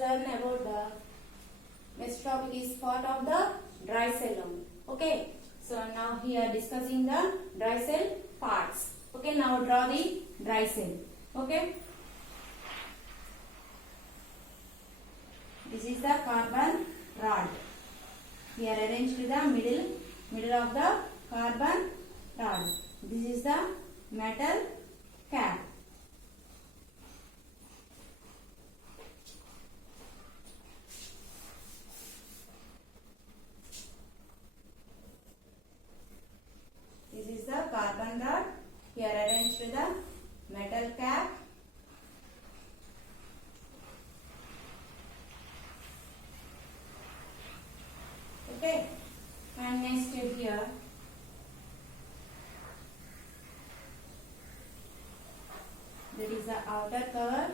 learn about the next topic is part of the dry cell only. Okay, so now here discussing the dry cell parts. Okay, now draw the dry cell. Okay, this is the carbon rod. Here arranged to the middle of the carbon rod. This is the metal cap. This is the carbon rod. Here arranged to the metal cap. Okay, and next here there is the outer cover.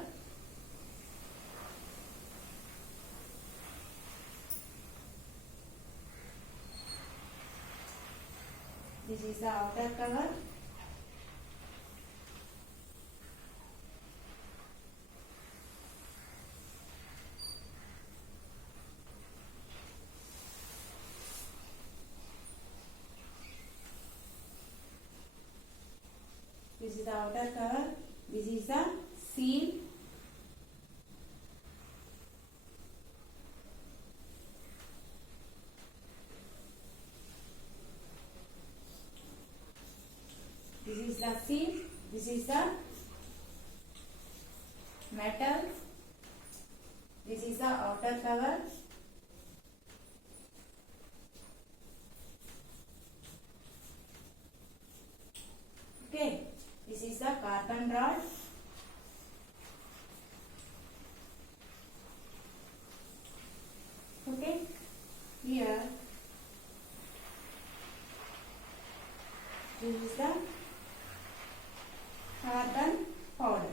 This is the outer cover. This is the outer cover. This is the seal. This is the seal. This is the metal. This is the outer cover. Okay, this is the carbon rod. Okay, here this is the carbon powder.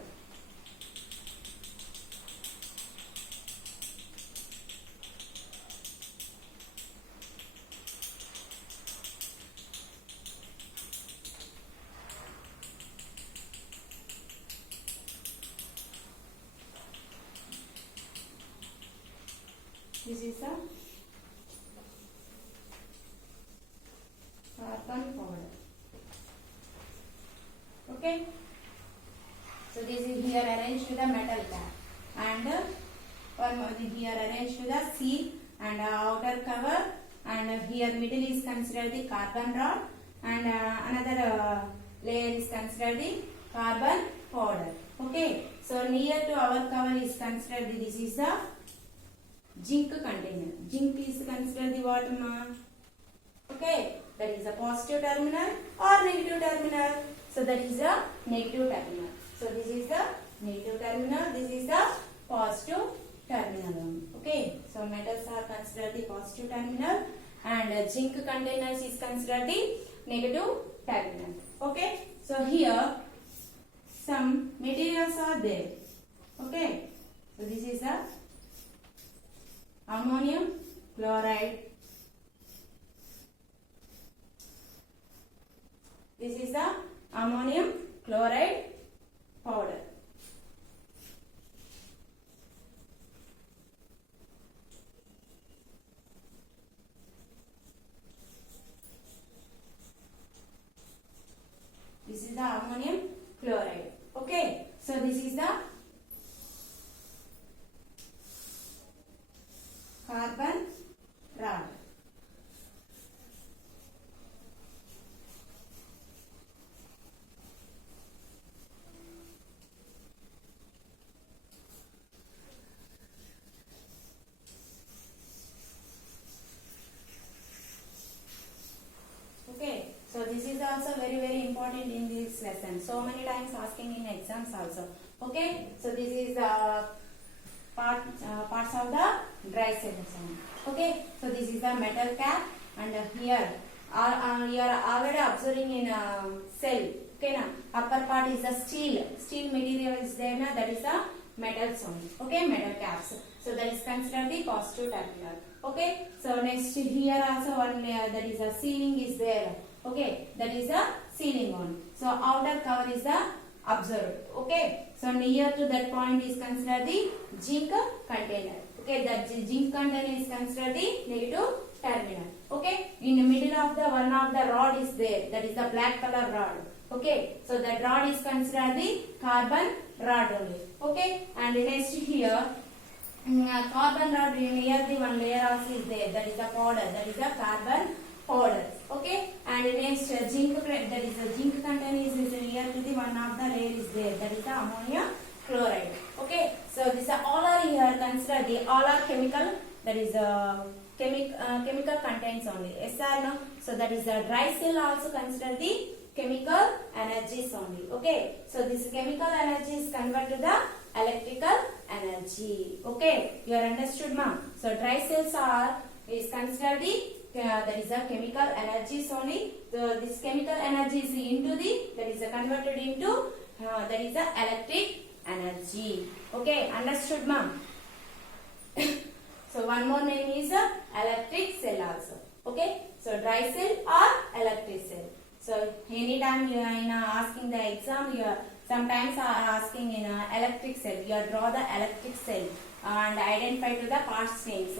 This is the carbon powder. Okay, so this is here arranged to the metal cap, and one more thing here arranged to the seal and outer cover, and here middle is considered the carbon rod, and another layer is considered the carbon powder. Okay, so near to our cover is considered this is the zinc container. Zinc is considered the what? Okay, that is a positive terminal or negative terminal. So that is a negative terminal. So this is the negative terminal. This is the positive terminal. Okay, so metals are considered the positive terminal, and zinc containers is considered the negative terminal. Okay, so here some materials are there. Okay, so this is the ammonium chloride. This is the ammonium chloride powder. This is the ammonium chloride. Okay, so this is the carbon rod. Okay, so this is also very important in this lesson. So many times asking in exams also. Okay, so this is parts of the dry cell. Okay, so this is the metal cap, and here you are already observing in cell. Okay, na upper part is the steel material is there, na, that is the metal only. Okay, metal caps. So that is considered the positive terminal. Okay, so next here also one layer, that is a sealing is there. Okay, that is the sealing one. So outer cover is the observed. Okay, so near to that point is considered the zinc container. Okay, that zinc container is considered the negative terminal. Okay, in the middle of the one of the rod is there, that is the black color rod. Okay, so that rod is considered the carbon rod only. Okay, and next here carbon rod near the one layer also is there, that is the powder, that is the carbon powder. Okay, and next zinc, that is the zinc container is near to the one of the layer is there, that is the ammonia chloride. Okay, so these are all are here considered the all are chemical, that is chemical contents only. Yes or no? So that is the dry cell also considered the chemical energies only. Okay, so this chemical energy is converted to the electrical energy. Okay, you are understood, ma? So dry cells are is considered the that is a chemical energies only. So this chemical energy is into the, that is converted into that is the electric energy. Okay, understood, ma? So one more name is electric cell also. Okay, so dry cell or electric cell. So anytime you are in asking the exam, you are sometimes are asking in electric cell. You draw the electric cell and identify to the parts names.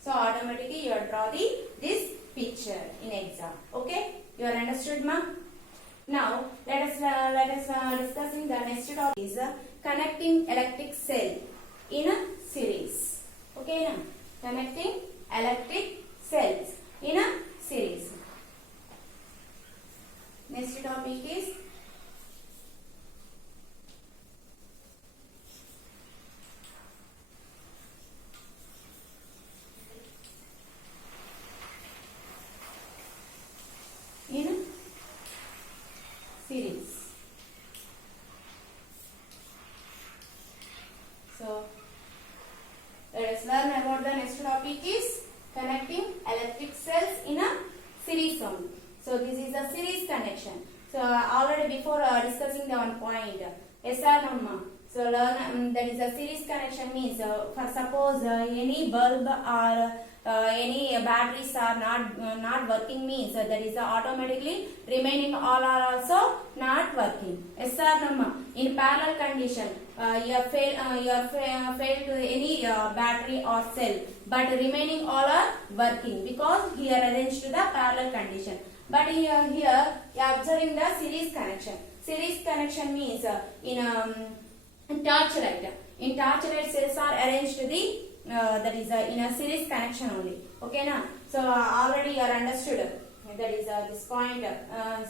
So automatically you draw this picture in exam. Okay, you are understood, ma? Now let us discussing the next topic is connecting electric cell in a series. Okay, now connecting electric cells in a series. Next topic is in series. So let us learn about the next topic is connecting electric cells in a series only. So this is a series connection. So already before discussing the one point, yes or no, ma? So learn that is a series connection means for suppose any bulb or any batteries are not working means that is automatically remaining all are also not working. Yes or no, ma? In parallel condition, you have failed to any battery or cell, but remaining all are working because here arranged to the parallel condition. But here you are observing the series connection. Series connection means in torchlight. In torchlight cells are arranged to the that is in a series connection only. Okay, na? So already you are understood. That is this point.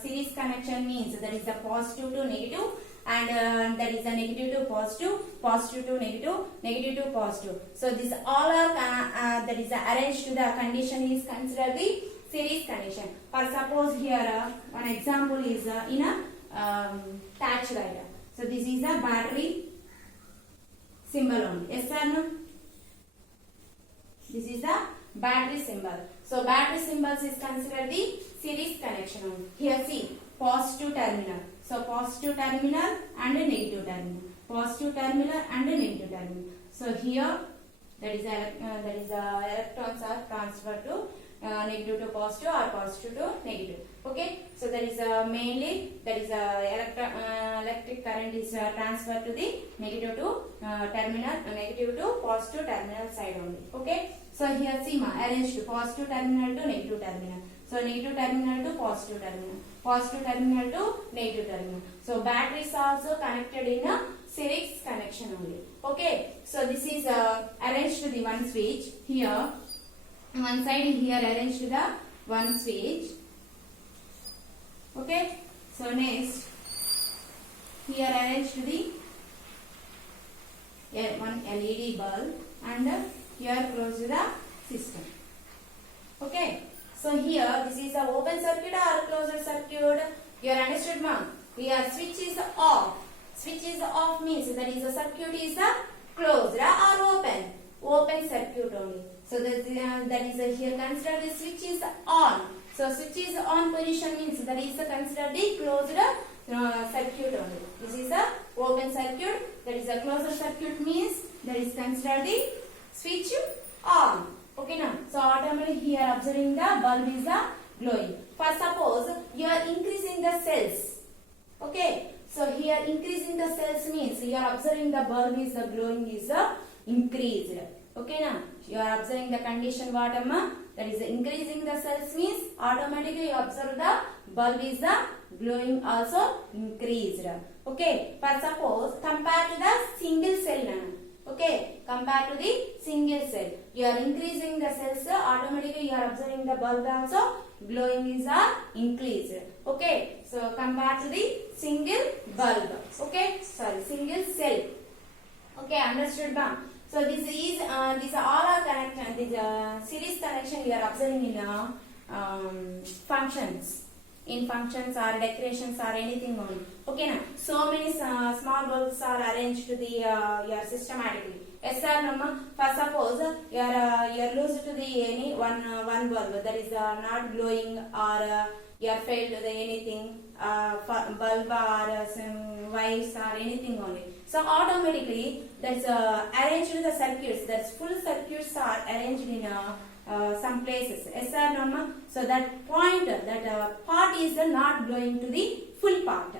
Series connection means that is the positive to negative, and that is a negative to positive, positive to negative, negative to positive. So this all are that is arranged to the condition is considered the series connection. For suppose here one example is in a torchlight. So this is a battery symbol only. Yes or no? This is the battery symbol. So battery symbols is considered the series connection only. Here see positive terminal. So positive terminal and a negative terminal. Positive terminal and a negative terminal. So here that is electrons are transferred to negative to positive or positive to negative. Okay, so that is mainly that is electric current is transferred to the negative to terminal, negative to positive terminal side only. Okay, so here see ma arranged positive terminal to negative terminal. So negative terminal to positive terminal, positive terminal to negative terminal. So batteries are also connected in a series connection only. Okay, so this is arranged to the one switch here. One side here arranged to the one switch. Okay, so next here arranged to the one LED bulb and here close to the system. Okay, so here this is a open circuit or closed circuit. You are understood, ma'am? Here switch is off. Switch is off means that is the circuit is closed or open. Open circuit only. So that is here considered the switch is on. So switch is on position means that is considered the closed circuit only. This is a open circuit. That is a closed circuit means that is considered the switch on. Okay, now so automatically here observing the bulb is glowing. For suppose you are increasing the cells. Okay, so here increasing the cells means you are observing the bulb is the glowing is increased. Okay, now you are observing the condition what amma, that is increasing the cells means automatically you observe the bulb is the glowing also increased. Okay, for suppose compare to the single cell nana. Okay, compared to the single cell, you are increasing the cells, automatically you are observing the bulb also glowing is increased. Okay, so compared to the single bulb. Okay, sorry, single cell. Okay, understood, ma'am. So this is these are all are connection. This series connection we are observing in functions. In functions or decorations or anything only. Okay, now so many small bulbs are arranged to the your systematically. Yes, sir, no, for suppose you are lose to the any one bulb that is not glowing or you are failed to the anything bulb or some wires or anything only. So automatically that's arranged the circuits. That's full circuits are arranged in some places. Yes or no, ma? So that point, that part is not glowing to the full part.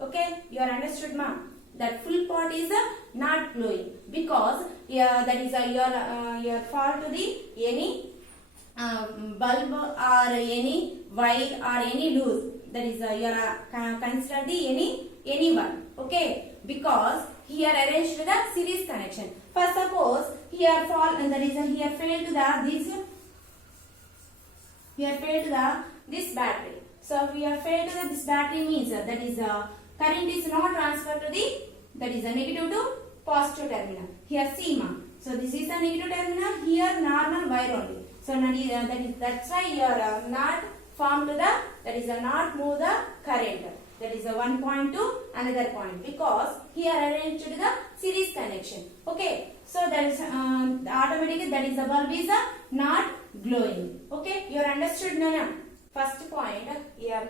Okay, you are understood, ma? That full part is not glowing because that is your fall to the any bulb or any wire or any loose. That is your consider the any one. Okay, because here arranged the series connection. For suppose here fall and that is here failed to the this. We are failed to this battery. So we are failed to this battery means that is current is not transferred to the that is a negative to positive terminal. Here C ma. So this is a negative terminal. Here normal wire only. So that's why you are not formed to the that is a not move the current. That is a one point to another point because here arranged to the series connection. Okay. So that is automatically that is the bulb is not glowing. Okay, you are understood, Nana? First point,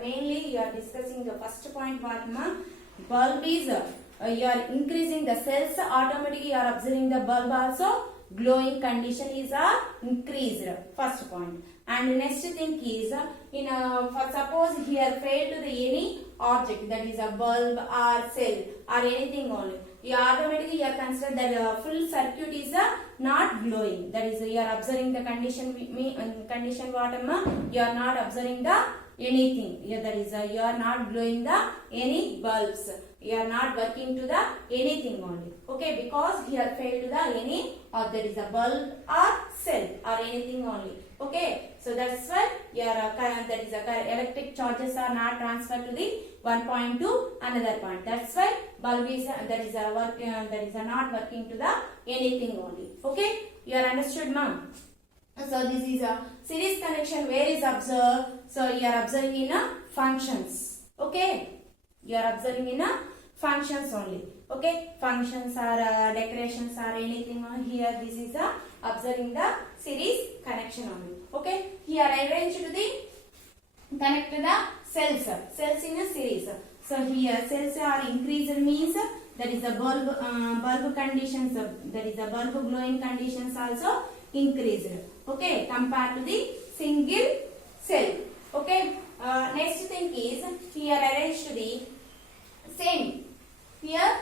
mainly you are discussing the first point what ma, bulb is you are increasing the cells, automatically you are observing the bulb also glowing condition is increased. First point. And next thing is in for suppose here failed to the any object that is a bulb or cell or anything only. You automatically you are consider that full circuit is not glowing. That is you are observing the condition condition what amma, you are not observing the anything. That is you are not glowing the any bulbs. You are not working to the anything only. Okay, because here failed to the any or there is a bulb or cell or anything only. Okay, so that's why your that is electric charges are not transferred to the one point to another point. That's why bulb is that is not working to the anything only. Okay, you are understood, ma'am? So this is a series connection where is observed. So you are observing in functions. Okay, you are observing in functions only. Okay, functions or decorations or anything here. This is observing the series connection only. Okay, here I arrange to the connect the cells in a series. So here cells are increased means that is the bulb conditions, that is the bulb glowing conditions also increased. Okay, compared to the single cell. Okay, next thing is here arrange to the same. Here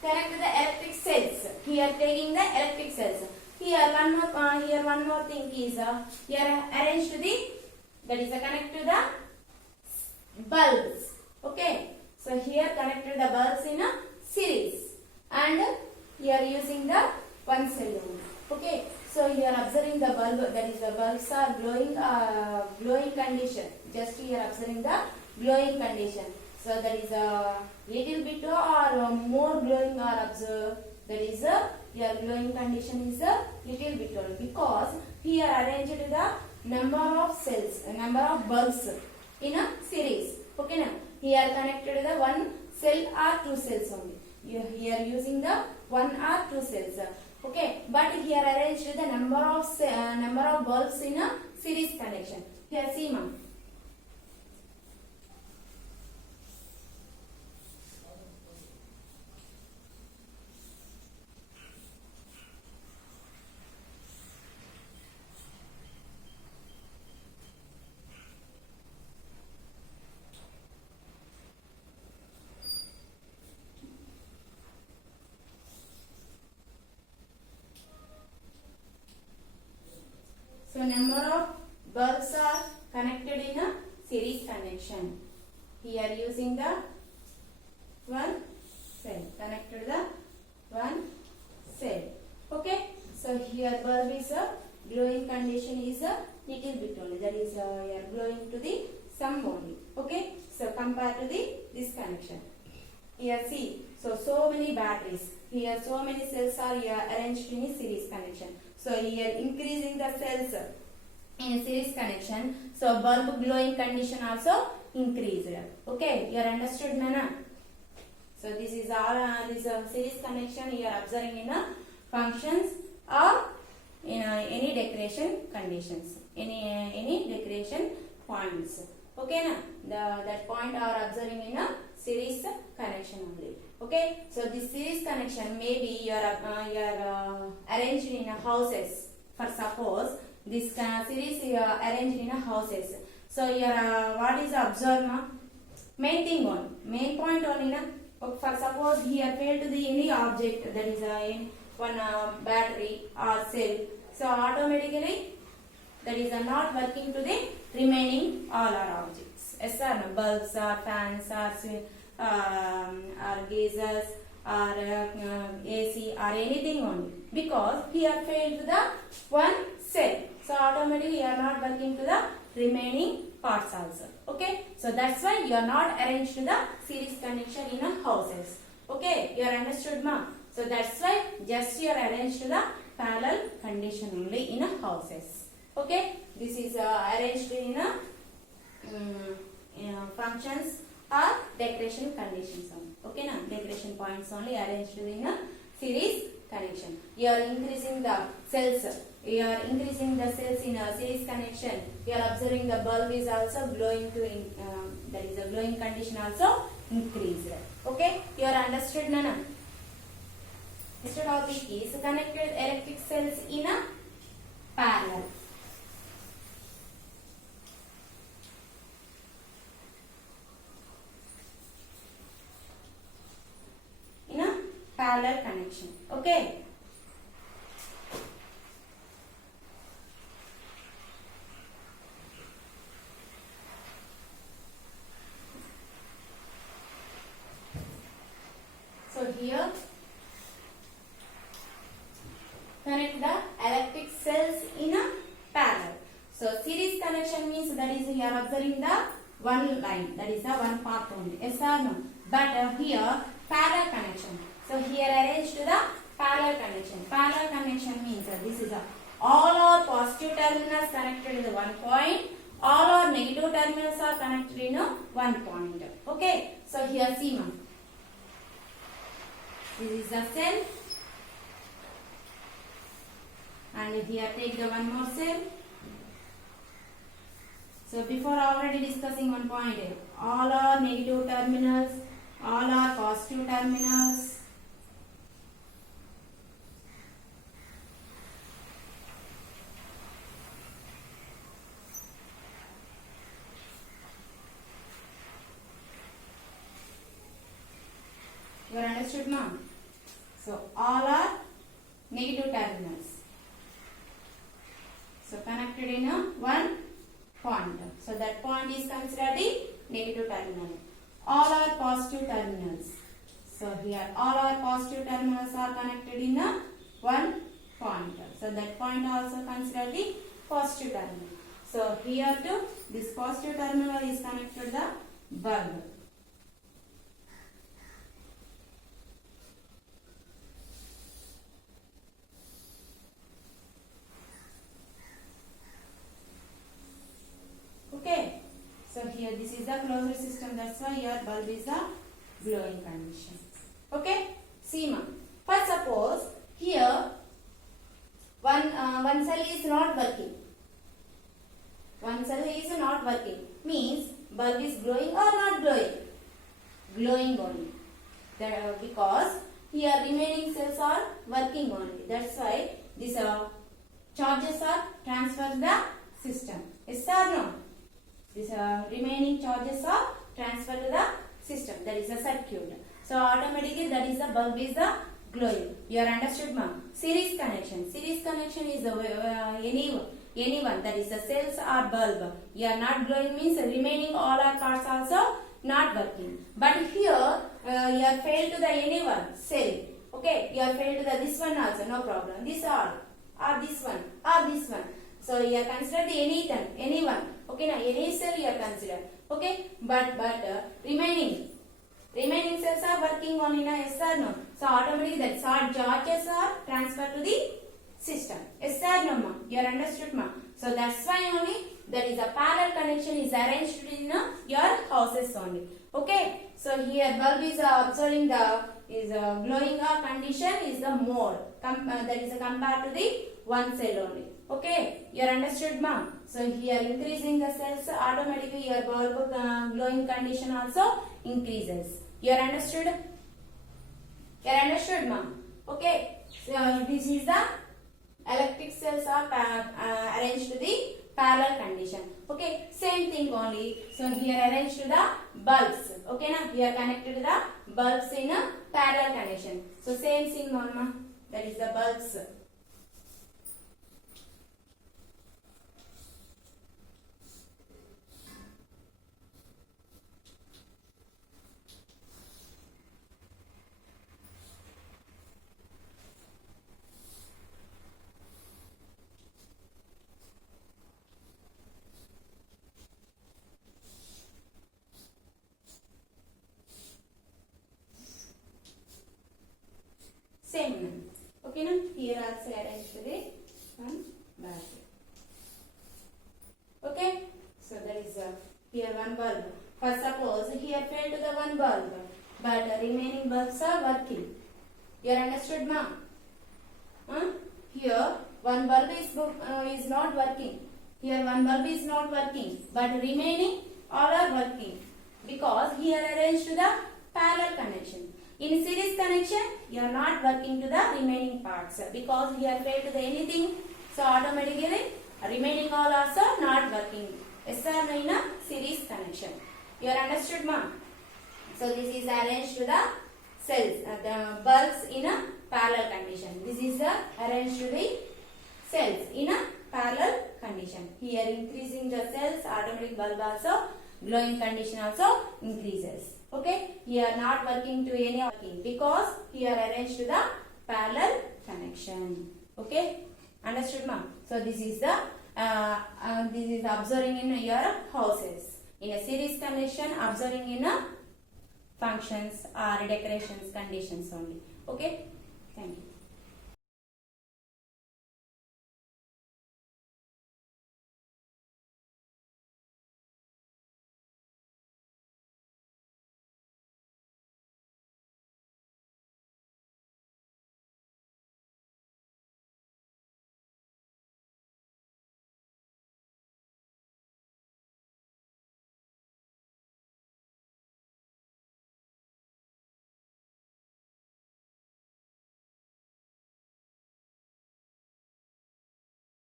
connect the electric cells. Here taking the electric cells. Here one more thing is here arrange to the that is connect to the bulbs. Okay, so here connect to the bulbs in a series and here using the one cell only. Okay, so you are observing the bulb, that is the bulbs are glowing condition. Just you are observing the glowing condition. So that is a little bit or more glowing are observed. That is your glowing condition is a little bit only because here arranged the number of cells, number of bulbs in a series. Okay, now here connected to the one cell or two cells only. You here using the one or two cells. Okay, but here arranged the number of bulbs in a series connection. Here see, ma'am. little bit only. That is you are glowing to the some only. Okay, so compare to the this connection. Here see, so many batteries. Here so many cells are here arranged in a series connection. So here increasing the cells in a series connection. So bulb glowing condition also increased. Okay, you are understood, Nana? So this is all this series connection you are observing in functions or in any decoration conditions, any decoration points. Okay, na? That point are observing in a series connection only. Okay, so this series connection maybe you are arranged in a houses. For suppose this series you are arranged in a houses. So your what is observed? Main thing on main point only na. For suppose here fail to the any object, that is one battery or cell, so automatically that is not working to the remaining all our objects. Yes or no? Bulbs or fans or geysers or AC or anything only, because here failed to the one cell, so automatically you are not working to the remaining parts also. Okay, so that's why you are not arranged to the series connection in a houses. Okay, you are understood, ma? So that's why just you are arranged to the parallel condition only in a houses. Okay, this is arranged in a functions or decoration conditions only. Okay, na? Decoration points only arranged in a series connection. You are increasing the cells. You are increasing the cells in a series connection. You are observing the bulb is also glowing to that is a glowing condition also increased. Okay, you are understood, Nana? Next topic is connected electric cells in a parallel. In a parallel connection. Okay. So here connect the electric cells in a parallel. So series connection means that is you are observing the one line, that is the one path only. Yes or no? But here parallel connection. So here arranged to the parallel connection. Parallel connection means this is all our positive terminals connected in the one point. All our negative terminals are connected in a one point. Okay. So here see, ma. This is the cell, and here take the one more cell. So before already discussing one point, all are negative terminals, all are positive terminals. You are understood, ma'am? So all are negative terminals. So connected in a one point. So that point is considered the negative terminal. All are positive terminals. So here all our positive terminals are connected in a one point. So that point also considered the positive terminal. So here too this positive terminal is connected to the bulb. Okay, so here this is the closed system, that's why your bulb is a glowing condition. Okay, see, ma. For suppose here one cell is not working. One cell is not working means bulb is glowing or not glowing? Glowing only. That, because here remaining cells are working only. That's why these charges are transferred to the system. Yes or no? These remaining charges are transferred to the system. That is the circuit. So automatically that is the bulb is the glowing. You are understood, ma'am? Series connection. Series connection is the anyone, that is the cells or bulb. You are not glowing means remaining all our parts also not working. But here you are failed to the anyone cell. Okay, you are failed to the this one also, no problem. This all or this one or this one. So you are considered the anyone. Okay, now any cell you are considered. Okay, but remaining cells are working on in a yes or no. So automatically that charges are transferred to the system. Yes or no, ma? You are understood, ma? So that's why only there is a parallel connection is arranged in your houses only. Okay. So here bulb is observing the glowing condition is the more that is compared to the one cell only. Okay, you are understood, ma? So here increasing the cells automatically your bulb glowing condition also increases. You are understood? You are understood, ma? Okay. So this is the electric cells are arranged to the parallel condition. Okay, same thing only. So here arranged to the bulbs. Okay, now we are connected to the bulbs in a parallel connection. So same thing, mama. That is the bulbs. Same. Okay, now here also arrange to the one basket. Okay, so there is here one bulb. First, suppose here failed to the one bulb, but the remaining bulbs are working. You are understood, ma? Here one bulb is not working. Here one bulb is not working, but remaining all are working because here arranged to the parallel connection. In series connection, you are not working to the remaining parts because here failed to the anything. So automatically remaining all also not working. Yes or no in a series connection. You are understood, ma? So this is arranged to the cells, the bulbs in a parallel condition. This is the arranged to the cells in a parallel condition. Here increasing the cells, automatic bulb also glowing condition also increases. Okay, here not working to any working because here arranged to the parallel connection. Okay, understood, ma? So this is the observing in your houses in a series connection, observing in a functions or decorations conditions only. Okay, thank you.